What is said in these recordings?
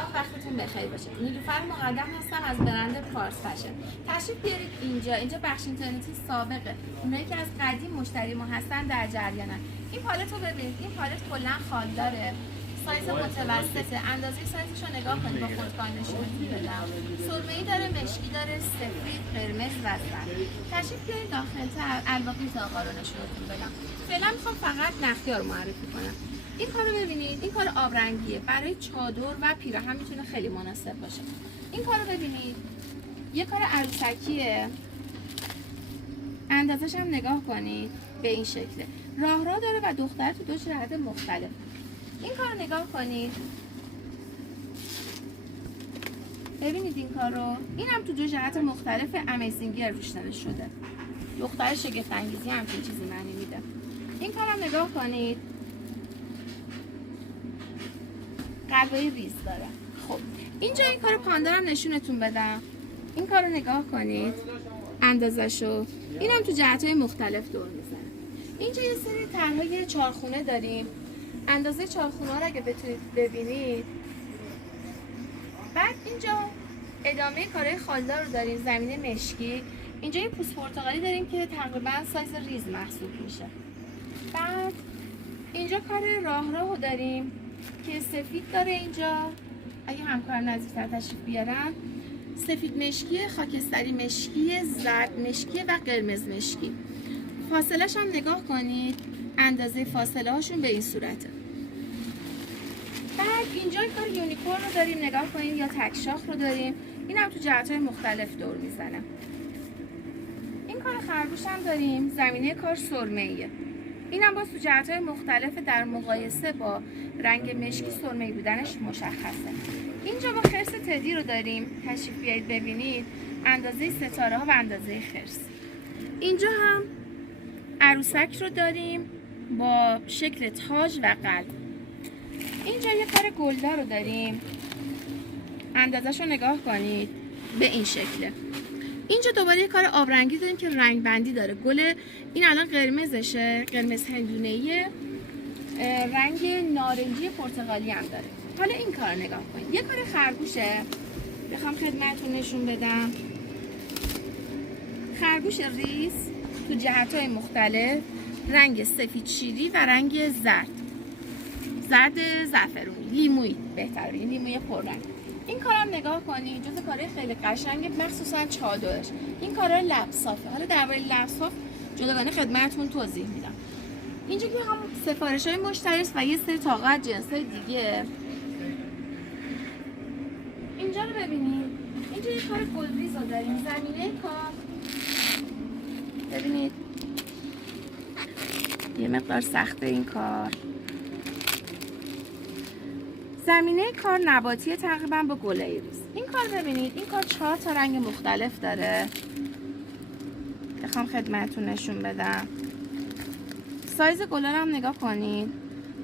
سلام، وقتتون بخیر باشه. نیلوفر مقدم هستم از برند پارس فشن. تشریف بیارید اینجا بخش اینترنتی سابقه. اونایی که از قدیم مشتری ما هستن در جریانن. این پالت رو ببینید. این پالت کلا خال داره. سایز متوسطه. اندازه سایزش رو نگاه کنید با خودکار نشونتون بدم. سرمه‌ای داره، مشکی داره، سفید، قرمز و زرد. تشریف بیارید داخل‌تر الباقی آقا رو نشونتون بدم. فعلا میخوام فقط نخیا رو معرفی کنم. این کار رو ببینید، این کار آبرنگیه، برای چادر و پیراهن میتونه خیلی مناسب باشه. این کار رو ببینید، یه کار عروسکیه، اندازش هم نگاه کنید به این شکله، راه داره و دختر تو دو جهت مختلف. این کار رو نگاه کنید، ببینید این کار رو، این هم تو دو جهت مختلف امیزینگی روش نوشته شده. دختر شگفت انگیزی هم چیزی معنی میده. این کار هم نگاه کنید، قلبای ریز داره. خب اینجا این کارو پاندارم نشونتون بدم. این کارو نگاه کنید، اندازشو، اینم تو جهت‌های مختلف دور میزنه. اینجا یه سری طرحهای چارخونه داریم. اندازه چارخونه رو اگه بتونید ببینید. بعد اینجا ادامه کارهای خالدار رو داریم، زمینه مشکی. اینجا یه پوست پرتقالی داریم که تقریبا سایز ریز محسوب میشه. بعد اینجا کار راه داریم که سفید داره. اینجا اگه همکار نزدیکتر تشریف بیارن، سفید مشکی، خاکستری مشکی، زرد مشکی و قرمز مشکی. فاصله‌اش هم نگاه کنید، اندازه فاصله هاشون به این صورته. بعد اینجا کار یونیکورن رو داریم، نگاه کنید، یا تکشاخ رو داریم. این هم تو جهت‌های مختلف دور میزنه. این کار خرگوش هم داریم، زمینه کار سرمه‌ایه. این هم باز تو جهت‌های مختلف در مقایسه با رنگ مشکی سرمه‌ای بودنش مشخصه. اینجا با خرس تدی رو داریم، تشریف بیارید ببینید، اندازه ستاره ها و اندازه خرس. اینجا هم عروسک رو داریم با شکل تاج و قلب. اینجا یه کار گلدار رو داریم، اندازش رو نگاه کنید به این شکله. اینجا دوباره یه کار آبرنگی داریم که رنگ بندی داره. گل این الان قرمزشه، قرمز هندونه‌ایه، رنگ نارنجی پرتقالی هم داره. حالا این کار نگاه کنید، یه کار خرگوشه، بخوام خدمتتون نشون بدم. خرگوش ریز تو جهت‌های مختلف، رنگ سفید شیری و رنگ زرد زعفرونی، لیمویی بهتره، لیموی پررنگ. این کارم نگاه کنید، جز کارهای خیلی قشنگه، مخصوصا چادرش. این کارهای لبسافه. حالا درباره لبساف جداگانه خدمتتون توضیح میدم. اینجا که هم سفارش‌های مشتری است و یه سری طاقت جنس‌های دیگه. اینجا رو ببینید، اینجا یه کار گلریز رو داریم، زمینه کار ببینید، یه مقدار سخته این کار. زمینه کار نباتیه تقریبا با گل ایریس. این کار ببینید، این کار 4 تا رنگ مختلف داره. بخوام خدمتتون نشون بدم. سایز گلا رو هم نگاه کنید،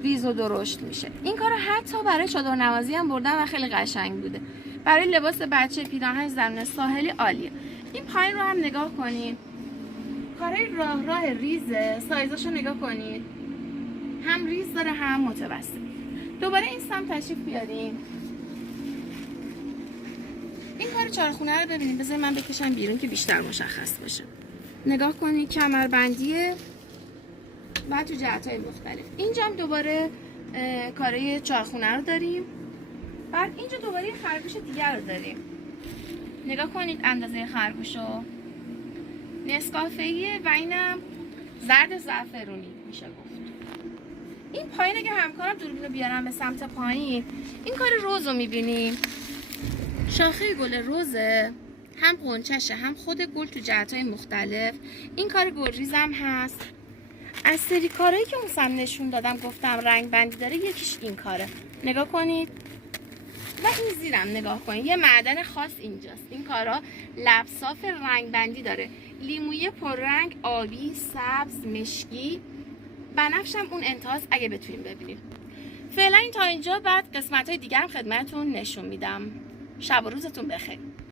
ریز و درشت میشه. این کار حتی برای چادر نوازی هم بردن و خیلی قشنگ بوده. برای لباس بچه، پیراهن، زمینه ساحلی عالیه. این پایین رو هم نگاه کنید، کارهای راه ریزه، سایزاشو نگاه کنید، هم ریز داره هم متوسط. دوباره این سمت تشریف بیاریم. این کار چارخونه رو ببینید، بذارید من بکشم بیرون که بیشتر مشخص باشه. نگاه کنید، کمربندیه و تو جهت‌های مختلف. اینجا هم دوباره کارهای چارخونه رو داریم. بعد اینجا دوباره خرگوش دیگر رو داریم. نگاه کنید اندازه خرگوشو، نسکافه‌ایه و اینم زرد زعفرونی میشه گفت. این پایین اگه همکارم دوربین رو بیارم به سمت پایین، این کار روز رو میبینیم، شاخه گل روزه، هم قنچشه هم خود گل تو جهت‌های مختلف. این کار گلریز هم هست. از سری کارهایی که اون سم نشون دادم گفتم رنگ بندی داره، یکیش این کاره، نگاه کنید. و این زیرم نگاه کنید، یه معدن خاص اینجاست. این کارا لبساف رنگ بندی داره، لیمویی پررنگ، آبی، سبز، مشکی، بنفش هم اون انتهاست اگه بتونیم ببینیم. فعلا این تا اینجا، بعد قسمت‌های دیگه هم خدمتتون نشون میدم. شب و روزتون بخیر.